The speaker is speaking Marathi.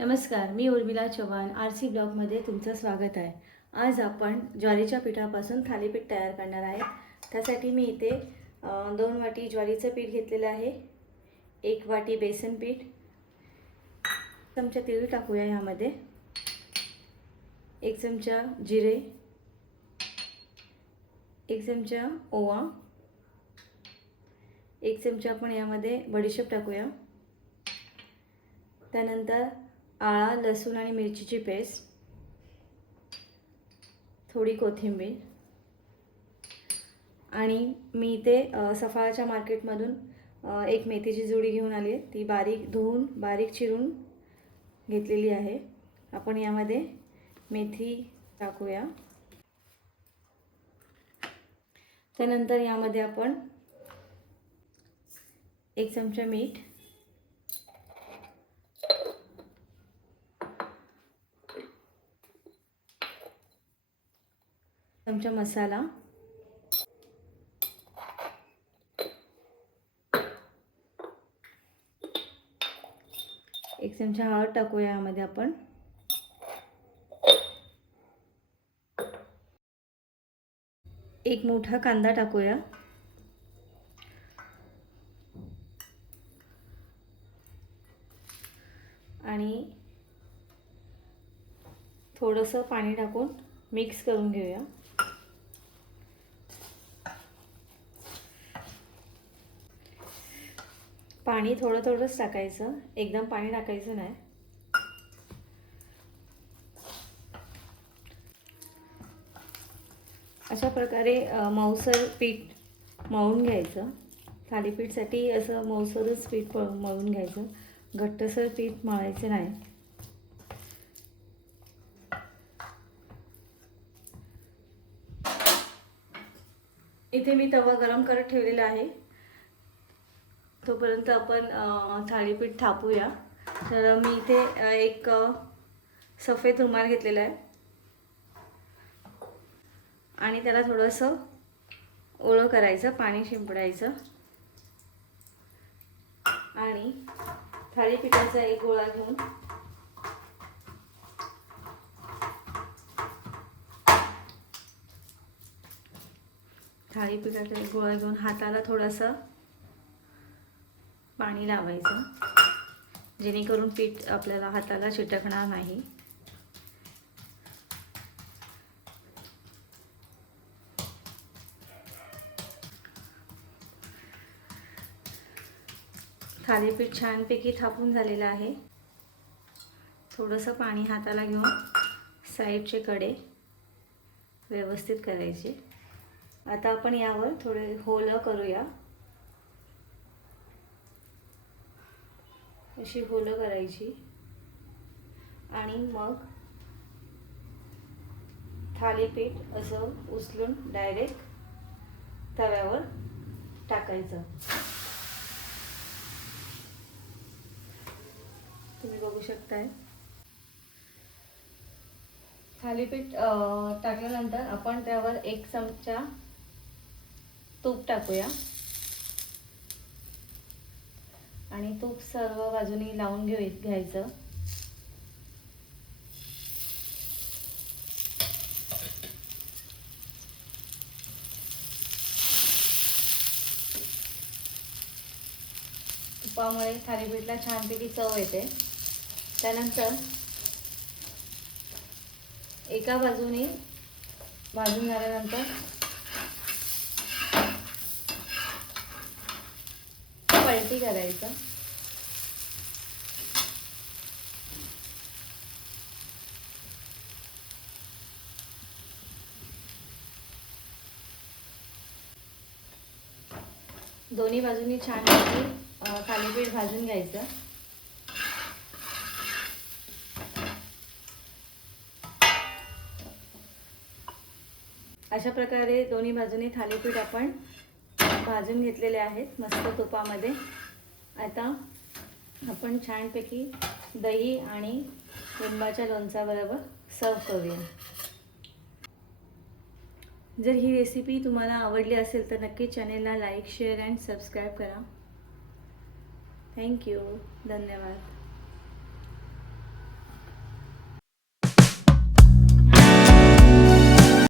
नमस्कार मी उर्मिला चव्हाण आर सी ब्लॉगमध्ये तुमचं स्वागत आहे. आज आपण ज्वारीच्या पिठापासून थालीपीठ तयार करणार आहे. त्यासाठी मी इथे दोन वाटी ज्वारीचं पीठ घेतलेलं आहे. एक वाटी बेसन पीठ. चमचा तिळ टाकूया ह्यामध्ये एक चमचा जिरे. एक चमचा ओवा. एक चमचा आपण यामध्ये बडीशेप टाकूया. त्यानंतर आळा लसूण आणि मिरचीची पेस्ट. थोडी कोथिंबीर. आणि मी इथे सफाळाच्या मार्केटमधून एक मेथीची जुडी घेऊन आली आहे. ती बारीक धुवून बारीक चिरून घेतलेली आहे. आपण यामध्ये मेथी टाकूया. त्यानंतर यामध्ये आपण एक चमचा मीठ चमचा मसाला. एक चमचा हळद टाकूया यामध्ये आपण. एक मोठा कांदा टाकूया. आणि थोडंसं पाणी टाकून मिक्स करून घेऊया. पाणी थोडं थोडंच टाकायचं. एकदम पाणी टाकायचं नाही. अशा प्रकारे मऊसर पीठ मळून घ्यायचं. थालीपीठसाठी असं मऊसरच पीठ मळून घ्यायचं. घट्टसर पीठ मळायचं नाही. इथे मी तवा गरम करत ठेवलेला आहे. तोपर्यंत आपण थाळीपीठ थापूया. तर मी इथे एक सफेद रुमाल घेतलेला आहे. आणि त्याला थोडंसं ओळं करायचं पाणी शिंपडायचं. आणि थाळीपीठाचा एक गोळा घेऊन थाळीपीठाचा एक गोळा घेऊन हाताला थोडंसं पाणी लावायचं. जेणेकरून पीठ आपल्याला हाताला चिटकणार नाही. थालीपीठ छानपैकी थापून झालेलं आहे. थोडंसं पाणी हाताला घेऊन साईडचे कडे व्यवस्थित करायचे. आता आपण यावर थोडे होलं करूया. अशी होलं करायची. आणि मग थालीपीठ असं उचलून डायरेक्ट तव्यावर टाकायचं. तुम्ही बघू शकताय. थालीपीठ टाकल्यानंतर आपण त्यावर एक चमचा तूप टाकूया. आणि तूप सर्व बाजूनी लावून घेऊ घ्यायचं. तुपामुळे थालीपीठला छानपैकी चव येते. त्यानंतर एका बाजूने भाजून झाल्यानंतर पलटी करायचं. दोन्ही बाजूनी छान थालीपीठ भाजून घ्यायचं. अशा प्रकारे दोन्ही बाजूने थालीपीठ आपण भाजून घेतलेले आहेत मस्त तुपामध्ये. आता आपण छानपैकी दही आणि लिंबाच्या लोणचाबरोबर सर्व करूया. जर ही रेसिपी तुम्हाला आवडली असेल तर नक्की चॅनेलला लाईक शेअर अँड सबस्क्राईब करा. थँक्यू धन्यवाद.